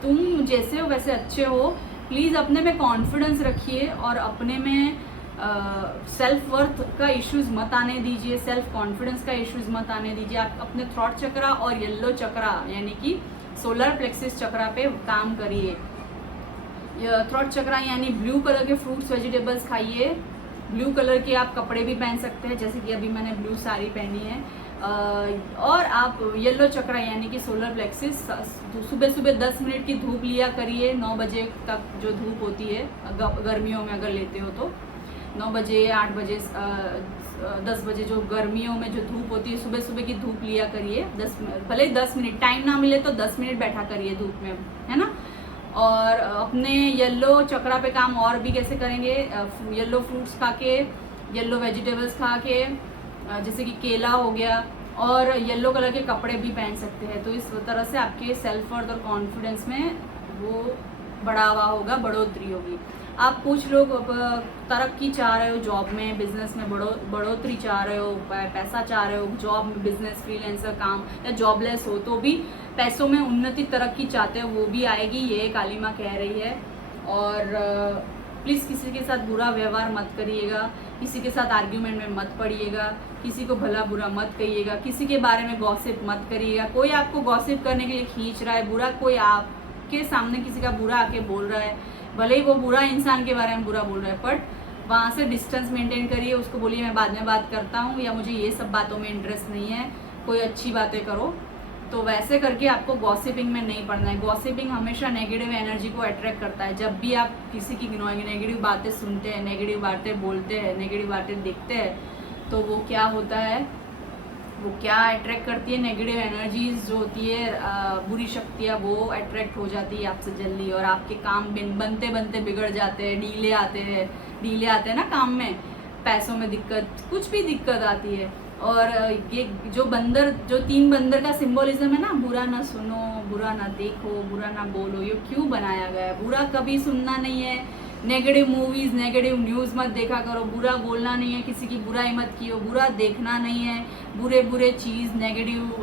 तुम जैसे हो वैसे अच्छे हो। प्लीज़ अपने में कॉन्फिडेंस रखिए और अपने में सेल्फ वर्थ का इश्यूज मत आने दीजिए, सेल्फ कॉन्फिडेंस का इश्यूज मत आने दीजिए। आप अपने थ्रॉट चक्रा और येलो चक्रा यानी कि सोलर प्लेक्सिस चक्रा पे काम करिए। थ्रॉट चक्रा यानी ब्लू कलर के फ्रूट्स वेजिटेबल्स खाइए, ब्लू कलर के आप कपड़े भी पहन सकते हैं, जैसे कि अभी मैंने ब्लू साड़ी पहनी है। और आप येलो चक्रा यानी कि सोलर प्लेक्सिस, सुबह सुबह 10 मिनट की धूप लिया करिए। 9 बजे तक जो धूप होती है गर्मियों में अगर लेते हो तो 9 बजे 8 बजे 10 बजे जो गर्मियों में जो धूप होती है, सुबह सुबह की धूप लिया करिए। भले 10 मिनट, टाइम ना मिले तो 10 मिनट बैठा करिए धूप में, है ना। और अपने येलो चक्रा पे काम और भी कैसे करेंगे, येलो फ्रूट्स खा के, येलो वेजिटेबल्स खा के, जैसे कि केला हो गया, और येलो कलर के कपड़े भी पहन सकते हैं। तो इस तरह से आपके सेल्फ वर्थ और कॉन्फिडेंस में वो बढ़ावा होगा, बढ़ोतरी होगी। आप कुछ लोग तरक्की चाह रहे हो, जॉब में बिजनेस में बढ़ोतरी चाह रहे हो, पैसा चाह रहे हो, जॉब में बिजनेस फ्रीलांसर काम या जॉबलेस हो तो भी पैसों में उन्नति तरक्की चाहते हो, वो भी आएगी, ये काली माँ कह रही है। और प्लीज़ किसी के साथ बुरा व्यवहार मत करिएगा, किसी के साथ आर्ग्यूमेंट में मत पड़िएगा, किसी को भला बुरा मत कहिएगा, किसी के बारे में गॉसिप मत करिएगा। कोई आपको गॉसिप करने के लिए खींच रहा है, बुरा कोई आपके सामने किसी का बुरा आके बोल रहा है, भले ही वो बुरा इंसान के बारे में बुरा बोल रहा है, बट वहाँ से डिस्टेंस मेंटेन करिए। उसको बोलिए मैं बाद में बात करता हूँ, या मुझे ये सब बातों में इंटरेस्ट नहीं है, कोई अच्छी बातें करो। तो वैसे करके आपको गॉसिपिंग में नहीं पड़ना है। गॉसिपिंग हमेशा नेगेटिव एनर्जी को अट्रैक्ट करता है। जब भी आप किसी की नेगेटिव बातें सुनते हैं, नेगेटिव बातें बोलते हैं, नेगेटिव बातें देखते हैं, तो वो क्या होता है, वो क्या अट्रैक्ट करती है, नेगेटिव एनर्जीज जो होती है, बुरी शक्तियाँ, वो अट्रैक्ट हो जाती है आपसे जल्दी, और आपके काम बनते बनते बिगड़ जाते हैं, डीले आते हैं ना काम में, पैसों में दिक्कत, कुछ भी दिक्कत आती है। और ये जो 3 बंदर का सिंबोलिज्म है ना, बुरा ना सुनो, बुरा ना देखो, बुरा ना बोलो, ये क्यों बनाया गया है? बुरा कभी सुनना नहीं है, नेगेटिव मूवीज़, नेगेटिव न्यूज़ मत देखा करो, बुरा बोलना नहीं है, किसी की बुराई मत कियो, बुरा देखना नहीं है, बुरे चीज़, नेगेटिव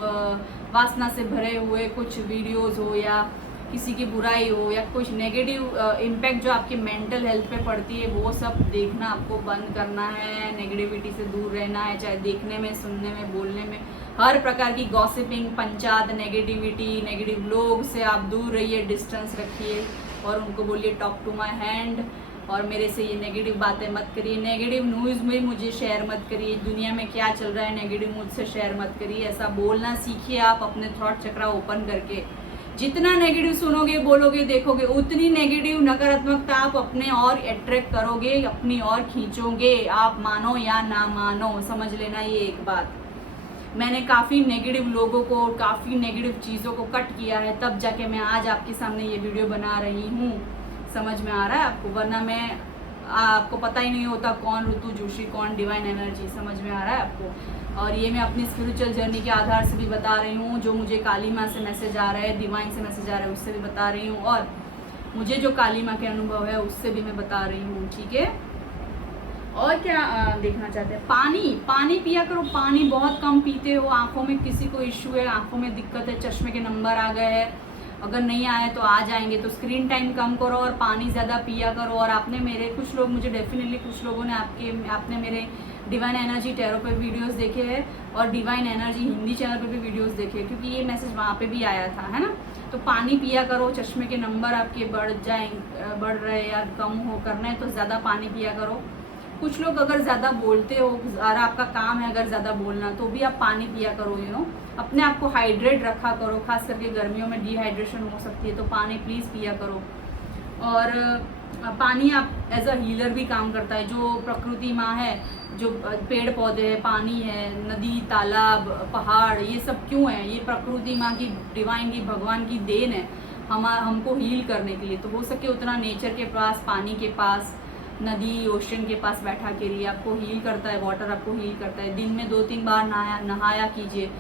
वासना से भरे हुए कुछ वीडियोज़ हो, या किसी की बुराई हो, या कुछ नेगेटिव इम्पैक्ट जो आपकी मेंटल हेल्थ पे पड़ती है, वो सब देखना आपको बंद करना है। नेगेटिविटी से दूर रहना है, चाहे देखने में, सुनने में, बोलने में, हर प्रकार की गॉसिपिंग, पंचायत, नेगेटिविटी, नेगेटिव लोग से आप दूर रहिए, डिस्टेंस रखिए, और उनको बोलिए टॉक टू माई हैंड, और मेरे से ये नेगेटिव बातें मत करिए, नेगेटिव न्यूज़ में मुझे शेयर मत करिए, दुनिया में क्या चल रहा है नेगेटिव मुझसे शेयर मत करिए। ऐसा बोलना सीखिए आप अपने थॉट चक्रा ओपन करके। जितना नेगेटिव सुनोगे, बोलोगे, देखोगे, उतनी नेगेटिव नकारात्मकता आप अपने और अट्रैक्ट करोगे, अपनी और खींचोगे। आप मानो या ना मानो, समझ लेना ये एक बात। मैंने काफ़ी नेगेटिव लोगों को, काफ़ी नेगेटिव चीज़ों को कट किया है, तब जाके मैं आज आपके सामने ये वीडियो बना रही हूँ। समझ में आ रहा है आपको? वरना मैं आपको पता ही नहीं होता कौन ऋतु जोशी, कौन डिवाइन एनर्जी। समझ में आ रहा है आपको? और ये मैं अपनी स्पिरिचुअल जर्नी के आधार से भी बता रही हूँ, जो मुझे काली माँ से मैसेज आ रहा है, डिवाइन से मैसेज आ रहा है, उससे भी बता रही हूँ, और मुझे जो काली माँ के अनुभव है उससे भी मैं बता रही हूँ, ठीक है। और क्या देखना चाहते हैं? पानी पिया करो, पानी बहुत कम पीते हो। आंखों में किसी को इश्यू है, आंखों में दिक्कत है, चश्मे के नंबर आ गए हैं, अगर नहीं आए तो आ जाएंगे, तो स्क्रीन टाइम कम करो और पानी ज़्यादा पिया करो। और आपने मेरे कुछ लोग, मुझे डेफिनेटली कुछ लोगों ने आपने मेरे डिवाइन एनर्जी टैरो पे वीडियोस देखे हैं, और डिवाइन एनर्जी हिंदी चैनल पे भी वीडियोस देखे, क्योंकि ये मैसेज वहाँ पे भी आया था, है ना। तो पानी पिया करो, चश्मे के नंबर आपके बढ़ रहे या कम हो करना है तो ज़्यादा पानी पिया करो। कुछ लोग अगर ज़्यादा बोलते हो, अगर आपका काम है अगर ज़्यादा बोलना, तो भी आप पानी पिया करो, अपने आप को हाइड्रेट रखा करो। खास करके गर्मियों में डिहाइड्रेशन हो सकती है, तो पानी प्लीज़ पिया करो। और पानी आप एज अ हीलर भी काम करता है। जो प्रकृति माँ है, जो पेड़ पौधे है, पानी है, नदी, तालाब, पहाड़, ये सब क्यों है? ये प्रकृति माँ की, डिवाइन की, भगवान की देन है हमको हील करने के लिए। तो हो सके उतना नेचर के पास, पानी के पास, नदी, ओशन के पास बैठा के लिए आपको हील करता है। वाटर आपको हील करता है। दिन में 2-3 बार नहाया कीजिए।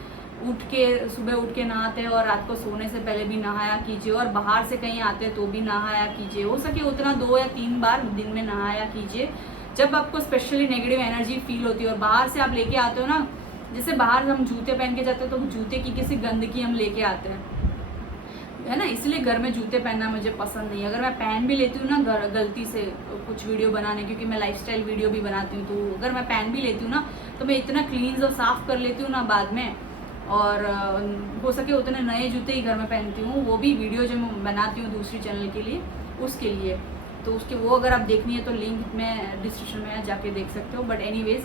सुबह उठ के नहाते हैं और रात को सोने से पहले भी नहाया कीजिए। और बाहर से कहीं आते हैं तो भी नहाया कीजिए। हो सके उतना 2 या 3 बार दिन में नहाया कीजिए। जब आपको स्पेशली नेगेटिव एनर्जी फील होती है और बाहर से आप लेके आते हो ना, जैसे बाहर हम जूते पहन के जाते हो तो जूते की किसी गंदगी हम लेके आते हैं, है ना। इसलिए घर में जूते पहनना मुझे पसंद नहीं है। अगर मैं पहन भी लेती हूँ ना गलती से कुछ वीडियो बनाने, क्योंकि मैं लाइफस्टाइल वीडियो भी बनाती हूँ, तो अगर मैं पहन भी लेती हूँ ना, तो मैं इतना क्लीन और साफ़ कर लेती हूँ ना बाद में। और हो सके उतने नए जूते ही घर में पहनती हूँ। वो भी वीडियो जो मैं बनाती हूँ दूसरी चैनल के लिए, उसके लिए। तो उसके वो अगर आप देखनी है तो लिंक में डिस्क्रिप्शन में जाके देख सकते हो। बट एनीवेज,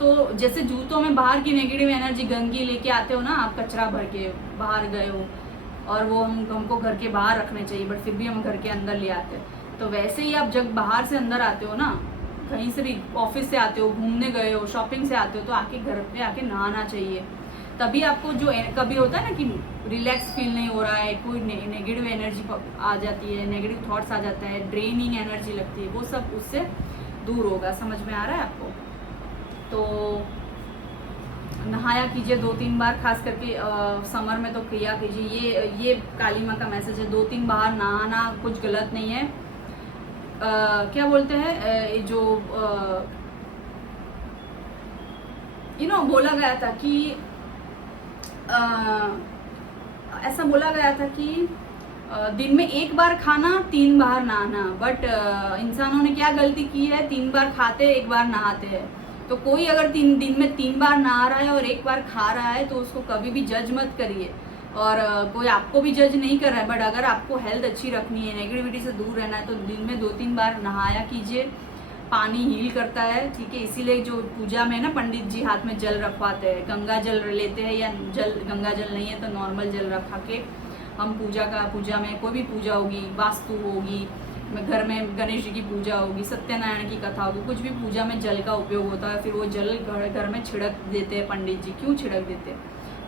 तो जैसे जूतों में बाहर की नेगेटिव एनर्जी, गंदगी लेके आते हो ना आप, कचरा भर के बाहर गए हो, और वो हमको घर के बाहर रखने चाहिए, बट फिर भी हम घर के अंदर ले आते हैं। तो वैसे ही आप जब बाहर से अंदर आते हो ना, कहीं से भी, ऑफिस से आते हो, घूमने गए हो, शॉपिंग से आते हो, तो आके घर पे आके नहाना चाहिए। तभी आपको जो कभी होता है ना कि रिलैक्स फील नहीं हो रहा है, कोई नेगेटिव एनर्जी आ जाती है, नेगेटिव थॉट्स आ जाता है, ड्रेनिंग एनर्जी लगती है, वो सब उससे दूर होगा। समझ में आ रहा है आपको? तो नहाया कीजिए 2-3 बार, खास करके समर में तो किया कीजिए। ये काली माँ का मैसेज है। 2-3 बार नहाना कुछ गलत नहीं है। क्या बोलते हैं, जो बोला गया था कि ऐसा बोला गया था कि दिन में 1 बार खाना, 3 बार नहाना। बट इंसानों ने क्या गलती की है, 3 बार खाते, 1 बार नहाते हैं। तो कोई अगर दिन में 3 बार नहा रहा है और 1 बार खा रहा है, तो उसको कभी भी जज मत करिए। और कोई आपको भी जज नहीं कर रहा है, बट अगर आपको हेल्थ अच्छी रखनी है, नेगेटिविटी से दूर रहना है, तो दिन में 2-3 बार नहाया कीजिए। पानी हील करता है, ठीक है। इसीलिए जो पूजा में ना पंडित जी हाथ में जल रखवाते हैं, गंगा जल लेते हैं, या गंगा जल नहीं है तो नॉर्मल जल रखा के हम पूजा में, कोई भी पूजा होगी, वास्तु होगी, घर में गणेश जी की पूजा होगी, सत्यनारायण की कथा होगी, कुछ भी पूजा में जल का उपयोग होता है। फिर वो जल घर में छिड़क देते हैं पंडित जी। क्यों छिड़क देते हैं?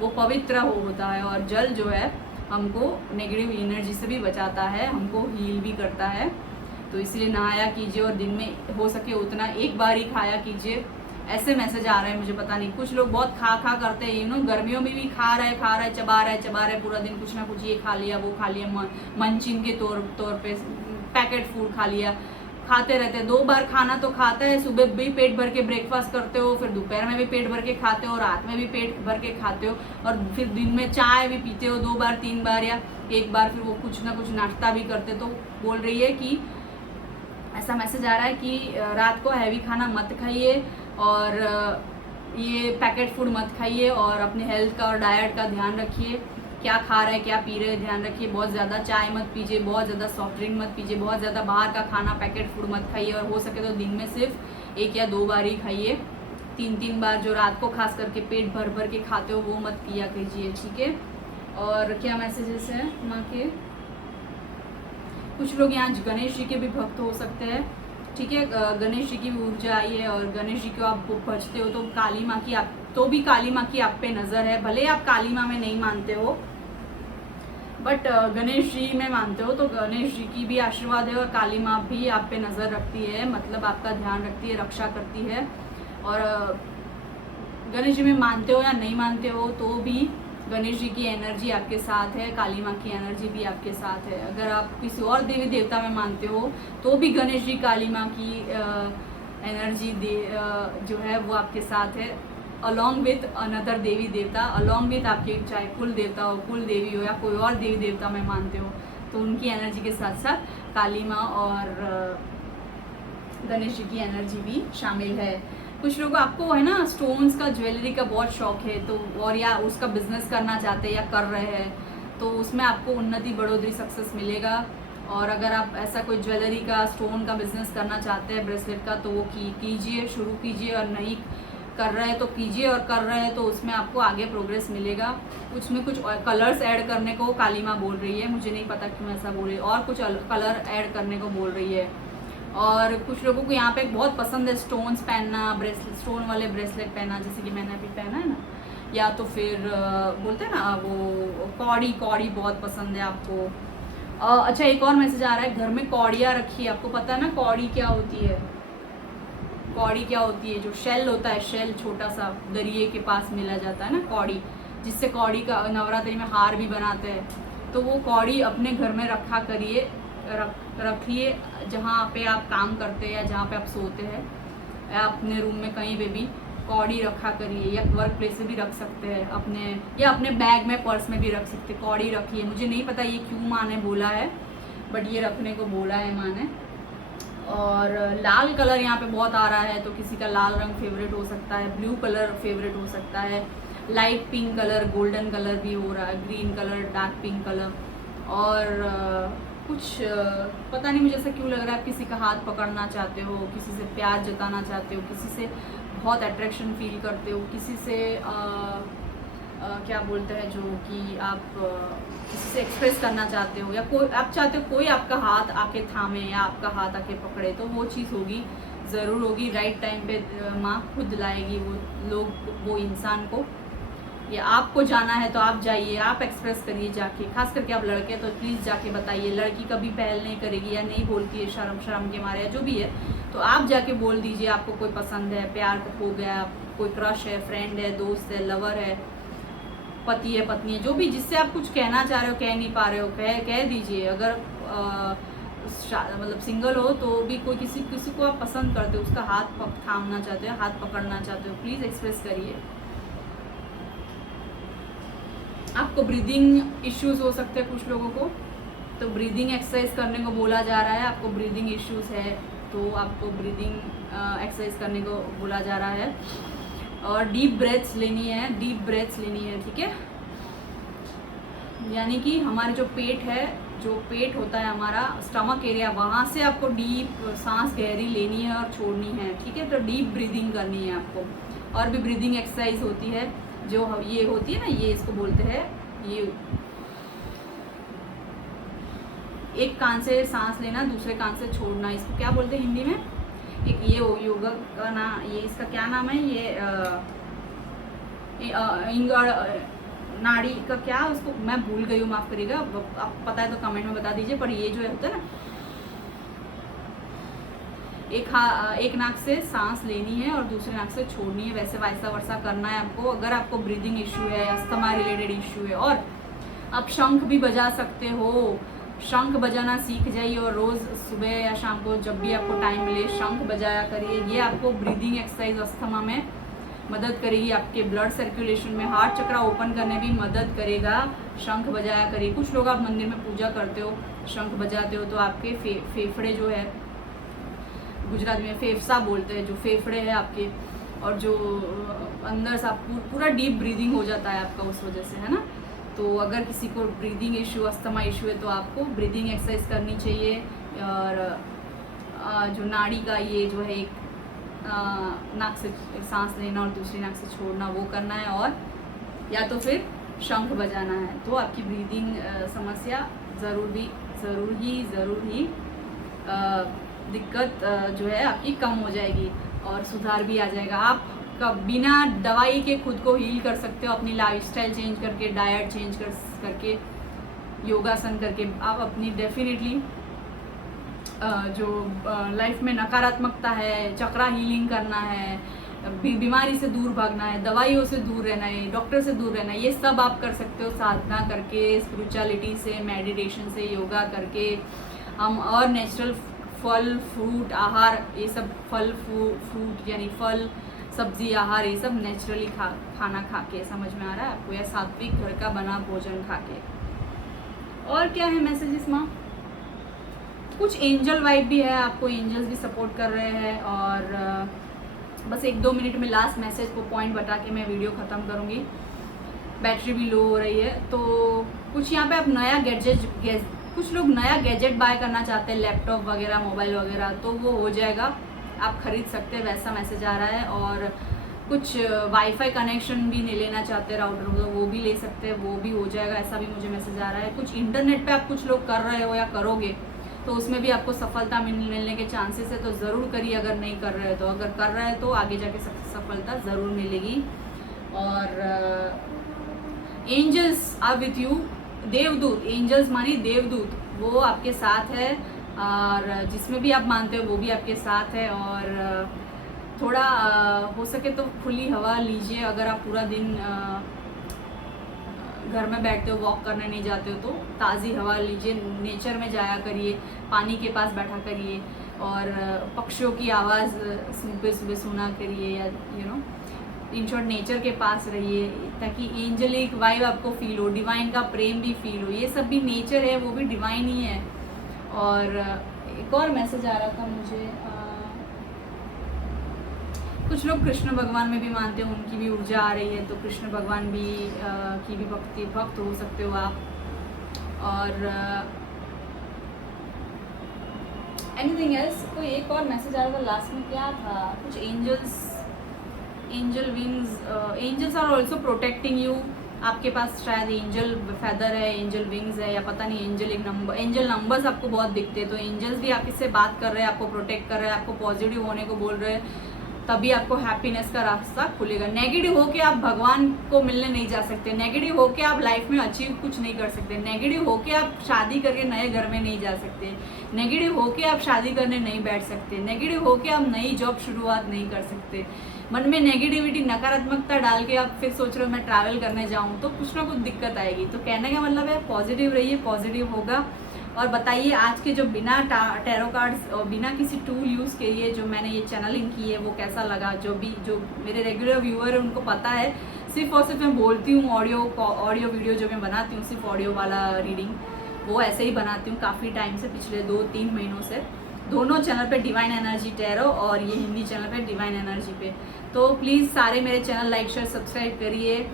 वो पवित्र होता है, और जल जो है हमको नेगेटिव एनर्जी से भी बचाता है, हमको हील भी करता है। तो इसलिए नहाया कीजिए, और दिन में हो सके उतना 1 बार ही खाया कीजिए। ऐसे मैसेज आ रहे हैं, मुझे पता नहीं। कुछ लोग बहुत खा करते हैं, गर्मियों में भी खा रहे, चबा रहे पूरा दिन, कुछ ना कुछ, ये खा लिया, वो खा लिया, मंचिंग के तौर पे पैकेट फूड खा लिया, खाते रहते हैं। 2 बार खाना तो खाता है, सुबह भी पेट भर के ब्रेकफास्ट करते हो, फिर दोपहर में भी पेट भर के खाते हो, रात में भी पेट भर के खाते हो, और फिर दिन में चाय भी पीते हो 2 बार, 3 बार या 1 बार, फिर वो कुछ ना कुछ नाश्ता भी करते। तो बोल रही है कि ऐसा मैसेज आ रहा है कि रात को हैवी खाना मत खाइए, और ये पैकेट फूड मत खाइए, और अपने हेल्थ का और डाइट का ध्यान रखिए। क्या खा रहे हैं, क्या पी रहे हैं, ध्यान रखिए। बहुत ज़्यादा चाय मत पीजिए, बहुत ज़्यादा सॉफ्ट ड्रिंक मत पीजिए, बहुत ज़्यादा बाहर का खाना, पैकेट फूड मत खाइए, और हो सके तो दिन में सिर्फ 1 या 2 बार ही खाइए। 3-3 बार जो रात को खास करके पेट भर के खाते हो, वो मत किया कीजिए, ठीक है। और क्या मैसेजेस हैं माँ के? कुछ लोग यहाँ गणेश जी के भी भक्त हो सकते हैं, ठीक है। गणेश जी की भी ऊर्जा आई है, और गणेश जी को आप भजते हो तो काली माँ की काली माँ की आप पे नज़र है। भले आप काली माँ में नहीं मानते हो, बट गणेश जी में मानते हो, तो गणेश जी की भी आशीर्वाद है, और काली माँ भी आप पे नज़र रखती है, मतलब आपका ध्यान रखती है, रक्षा करती है। और गणेश जी में मानते हो या नहीं मानते हो, तो भी गणेश जी की एनर्जी आपके साथ है, काली माँ की एनर्जी भी आपके साथ है। अगर आप किसी और देवी देवता में मानते हो, तो भी गणेश जी, काली माँ की एनर्जी जो है वो आपके साथ है, अलॉन्ग विथ अनदर देवी देवता, अलॉन्ग विथ आपके चाहे कुल देवता हो, कुल देवी हो, या कोई और देवी देवता में मानते हो, तो उनकी एनर्जी के साथ साथ काली माँ और गणेश जी की एनर्जी भी शामिल है। कुछ लोग आपको है ना स्टोन्स का, ज्वेलरी का बहुत शौक है, तो और या उसका बिजनेस करना चाहते हैं या कर रहे हैं, तो उसमें आपको उन्नति, बढ़ोतरी, सक्सेस मिलेगा। और अगर आप ऐसा कोई ज्वेलरी का, स्टोन का बिजनेस करना चाहते हैं, ब्रेसलेट का, तो वो कीजिए, शुरू कीजिए। और नहीं कर रहे हैं तो कीजिए, और कर रहे हैं तो उसमें आपको आगे प्रोग्रेस मिलेगा। उसमें कुछ कलर्स ऐड करने को काली माँ बोल रही है, मुझे नहीं पता क्यों ऐसा बोल रही है, और कुछ कलर ऐड करने को बोल रही है। और कुछ लोगों को यहाँ पे बहुत पसंद है स्टोन्स पहनना, ब्रेसलेट, स्टोन वाले ब्रेसलेट पहनना, जैसे कि मैंने अभी पहना है ना, या तो फिर बोलते हैं ना वो कौड़ी बहुत पसंद है आपको। अच्छा, एक और मैसेज आ रहा है, घर में कौड़ियाँ रखिए। आपको पता है ना कौड़ी क्या होती है? कौड़ी क्या होती है? जो शेल होता है, शेल छोटा सा दरिये के पास मिला जाता है ना कौड़ी, जिससे कौड़ी का नवरात्रि में हार भी बनाते हैं। तो वो कौड़ी अपने घर में रखा करिए, रखिए जहाँ पे आप काम करते हैं या जहाँ पे आप सोते हैं, या अपने रूम में कहीं पे भी कौड़ी रखा करिए, या वर्क प्लेस से भी रख सकते हैं अपने, या अपने बैग में, पर्स में भी रख सकते। कौड़ी रखिए। मुझे नहीं पता ये क्यों माँ ने बोला है, बट ये रखने को बोला है माँ ने। और लाल कलर यहाँ पे बहुत आ रहा है, तो किसी का लाल रंग फेवरेट हो सकता है, ब्लू कलर फेवरेट हो सकता है, light pink colour, golden colour भी हो रहा है, green colour, dark pink colour. और कुछ पता नहीं मुझे ऐसा क्यों लग रहा है, आप किसी का हाथ पकड़ना चाहते हो, किसी से प्यार जताना चाहते हो, किसी से बहुत अट्रैक्शन फील करते हो, किसी से क्या बोलते हैं, जो कि आप किसी से एक्सप्रेस करना चाहते हो, या कोई आप चाहते हो कोई आपका हाथ आके थामे या आपका हाथ आके पकड़े, तो वो चीज़ होगी, ज़रूर होगी। राइट टाइम पे माँ खुद लाएगी वो लोग, वो इंसान को। या आपको जाना है तो आप जाइए, आप एक्सप्रेस करिए जाके। खास करके आप लड़के तो प्लीज़ जाके बताइए। लड़की कभी पहल नहीं करेगी या नहीं बोलती है शर्म के मारे, या जो भी है, तो आप जाके बोल दीजिए आपको कोई पसंद है, प्यार हो गया, कोई क्रश है, फ्रेंड है, दोस्त है, लवर है, पति है, पत्नी है, जो भी, जिससे आप कुछ कहना चाह रहे हो, कह नहीं पा रहे हो, कह दीजिए। अगर मतलब सिंगल हो तो भी कोई किसी को आप पसंद करते हो, उसका हाथ थामना चाहते हो, हाथ पकड़ना चाहते हो, प्लीज़ एक्सप्रेस करिए। आपको ब्रीदिंग इश्यूज हो सकते हैं कुछ लोगों को, तो ब्रीदिंग एक्सरसाइज करने को बोला जा रहा है। आपको ब्रीदिंग इश्यूज है तो आपको ब्रीदिंग एक्सरसाइज करने को बोला जा रहा है, और डीप ब्रेथ्स लेनी है, ठीक है। यानी कि हमारे जो पेट है, जो पेट होता है हमारा स्टमक एरिया, वहाँ से आपको डीप सांस गहरी लेनी है और छोड़नी है, ठीक है। तो डीप ब्रीदिंग करनी है आपको। और भी ब्रीदिंग एक्सरसाइज होती है, जो ये होती है ना, ये इसको बोलते हैं, ये एक कान से सांस लेना, दूसरे कान से छोड़ना, इसको क्या बोलते हैं हिंदी में? एक ये योगा का नाम, ये इसका क्या नाम है, ये इंगड़ नाड़ी का क्या, उसको मैं भूल गई हूँ, माफ़ करिएगा। आप पता है तो कमेंट में बता दीजिए। पर ये जो होता है ना, एक नाक से सांस लेनी है और दूसरे नाक से छोड़नी है, वैसे वैसा वर्षा करना है आपको। अगर आपको ब्रीदिंग इशू है, अस्थमा रिलेटेड इशू है, और आप शंख भी बजा सकते हो, शंख बजाना सीख जाइए, और रोज़ सुबह या शाम को जब भी आपको टाइम मिले शंख बजाया करिए। ये आपको ब्रीदिंग एक्सरसाइज अस्थमा में मदद करेगी, आपके ब्लड सर्कुलेशन में, हार्ट चक्रा ओपन करने भी मदद करेगा। शंख बजाया करिए। कुछ लोग आप मंदिर में पूजा करते हो, शंख बजाते हो, तो आपके फेफड़े जो है, गुजराती में फेफसा बोलते हैं, जो फेफड़े हैं आपके, और जो अंदर से आप पूरा डीप ब्रीदिंग हो जाता है आपका उस वजह से, है ना। तो अगर किसी को ब्रीदिंग इशू, अस्थमा इशू है, तो आपको ब्रीदिंग एक्सरसाइज करनी चाहिए। और जो नाड़ी का ये जो है, एक नाक से सांस लेना और दूसरी नाक से छोड़ना, वो करना है, और या तो फिर शंख बजाना है, तो आपकी ब्रीदिंग समस्या ज़रूर ही दिक्कत जो है आपकी कम हो जाएगी और सुधार भी आ जाएगा। आप बिना दवाई के खुद को हील कर सकते हो, अपनी लाइफस्टाइल चेंज करके, डाइट चेंज करके, योगासन करके। आप अपनी डेफिनेटली जो लाइफ में नकारात्मकता है, चक्रा हीलिंग करना है, बीमारी से दूर भागना है, दवाइयों से दूर रहना है, डॉक्टर से दूर रहना है, ये सब आप कर सकते हो साधना करके, स्पिरिचुअलिटी से, मेडिटेशन से, योगा करके। हम और नेचुरल फल फ्रूट आहार, ये सब फल फ्रूट यानी फल सब्जी आहार, ये सब नेचुरली खाना खा के, समझ में आ रहा है आपको, या सात्विक घर का बना भोजन खा के। और क्या है मैसेजेस माँ? कुछ एंजल वाइब भी है, आपको एंजल्स भी सपोर्ट कर रहे हैं। और बस 1-2 मिनट में लास्ट मैसेज को पॉइंट बता के मैं वीडियो ख़त्म करूँगी। बैटरी भी लो हो रही है, तो कुछ यहाँ पे आप नया कुछ लोग नया गैजेट बाय करना चाहते हैं, लैपटॉप वगैरह, मोबाइल वगैरह, तो वो हो जाएगा, आप खरीद सकते हैं, वैसा मैसेज आ रहा है। और कुछ वाईफाई कनेक्शन भी नहीं लेना चाहते राउटर, तो वो भी ले सकते हैं, वो भी हो जाएगा, ऐसा भी मुझे मैसेज आ रहा है। कुछ इंटरनेट पे आप कुछ लोग कर रहे हो या करोगे तो उसमें भी आपको सफलता मिलने के चांसेस है, तो ज़रूर करिए। अगर नहीं कर रहे तो, अगर कर रहे हैं तो आगे जाके सफलता ज़रूर मिलेगी। और एंजल्स आर विथ यू, देवदूत, एंजल्स मानी देवदूत, वो आपके साथ है, और जिसमें भी आप मानते हो वो भी आपके साथ है। और थोड़ा हो सके तो खुली हवा लीजिए। अगर आप पूरा दिन घर में बैठते हो, वॉक करने नहीं जाते हो, तो ताज़ी हवा लीजिए, नेचर में जाया करिए, पानी के पास बैठा करिए, और पक्षियों की आवाज़ सुबह सुबह सुना करिए, या इन शॉर्ट नेचर के पास रहिए, ताकि एंजलिक वाइब आपको फील हो, डिवाइन का प्रेम भी फील हो। ये सब भी नेचर है, वो भी डिवाइन ही है। और एक और मैसेज आ रहा था मुझे, कुछ लोग कृष्ण भगवान में भी मानते हैं, उनकी भी ऊर्जा आ रही है, तो कृष्ण भगवान भी की भी भक्त हो सकते हो आप। और एनीथिंग एल्स, कोई एक और मैसेज आ रहा था लास्ट में, क्या था, कुछ angel wings, angels are also protecting you. आपके पास शायद एंजल फेदर है, एंजल विंग्स है, या पता नहीं, एंजल नंबर्स आपको बहुत दिखते हैं, तो एंजल्स भी आपसे बात कर रहे हैं, आपको प्रोटेक्ट कर रहे हैं, आपको पॉजिटिव होने को बोल रहे हैं, तभी आपको हैप्पीनेस का रास्ता खुलेगा। नेगेटिव होके आप भगवान को मिलने नहीं जा सकते, नेगेटिव होके आप लाइफ में अचीव कुछ नहीं कर सकते, नेगेटिव होके आप शादी करके नए घर में नहीं जा सकते, नेगेटिव होके आप शादी करने नहीं बैठ सकते, नेगेटिव होके आप नई जॉब शुरुआत नहीं कर सकते। मन में नेगेटिविटी, नकारात्मकता डाल के आप फिर सोच रहे हो मैं ट्रैवल करने जाऊँ, तो कुछ ना कुछ दिक्कत आएगी। तो कहने का मतलब है पॉजिटिव रहिए, पॉजिटिव होगा। और बताइए आज के जो बिना टैरो कार्ड्स और बिना किसी टूल यूज़ किए जो मैंने ये चैनलिंग की है, वो कैसा लगा। जो मेरे रेगुलर व्यूअर है उनको पता है, सिर्फ और सिर्फ मैं बोलती हूँ, ऑडियो वीडियो जो मैं बनाती हूँ, सिर्फ ऑडियो वाला रीडिंग वो ऐसे ही बनाती हूँ काफ़ी टाइम से, पिछले 2-3 महीनों से, दोनों चैनल पे डिवाइन एनर्जी टैरो और ये हिंदी चैनल पे डिवाइन एनर्जी पे। तो प्लीज़ सारे मेरे चैनल लाइक शेयर सब्सक्राइब करिए,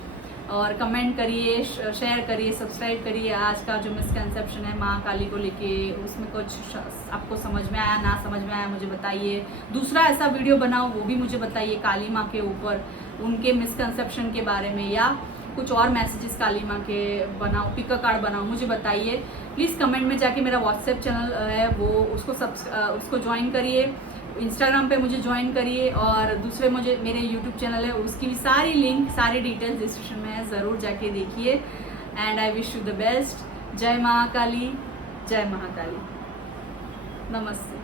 और कमेंट करिए, शेयर करिए, सब्सक्राइब करिए। आज का जो मिसकंसेप्शन है माँ काली को लेके, उसमें कुछ आपको समझ में आया, ना समझ में आया मुझे बताइए। दूसरा ऐसा वीडियो बनाओ, वो भी मुझे बताइए, काली माँ के ऊपर, उनके मिसकंसेप्शन के बारे में, या कुछ और मैसेजेस काली माँ के बनाओ, पिक कार्ड बनाओ, मुझे बताइए प्लीज़। कमेंट में जाके मेरा व्हाट्सएप चैनल है वो उसको ज्वाइन करिए, इंस्टाग्राम पे मुझे ज्वाइन करिए, और दूसरे मेरे यूट्यूब चैनल है उसकी भी सारी लिंक, सारी डिटेल्स डिस्क्रिप्शन में है, ज़रूर जाके देखिए। And I wish you the best. जय महाकाली, जय महाकाली, नमस्ते।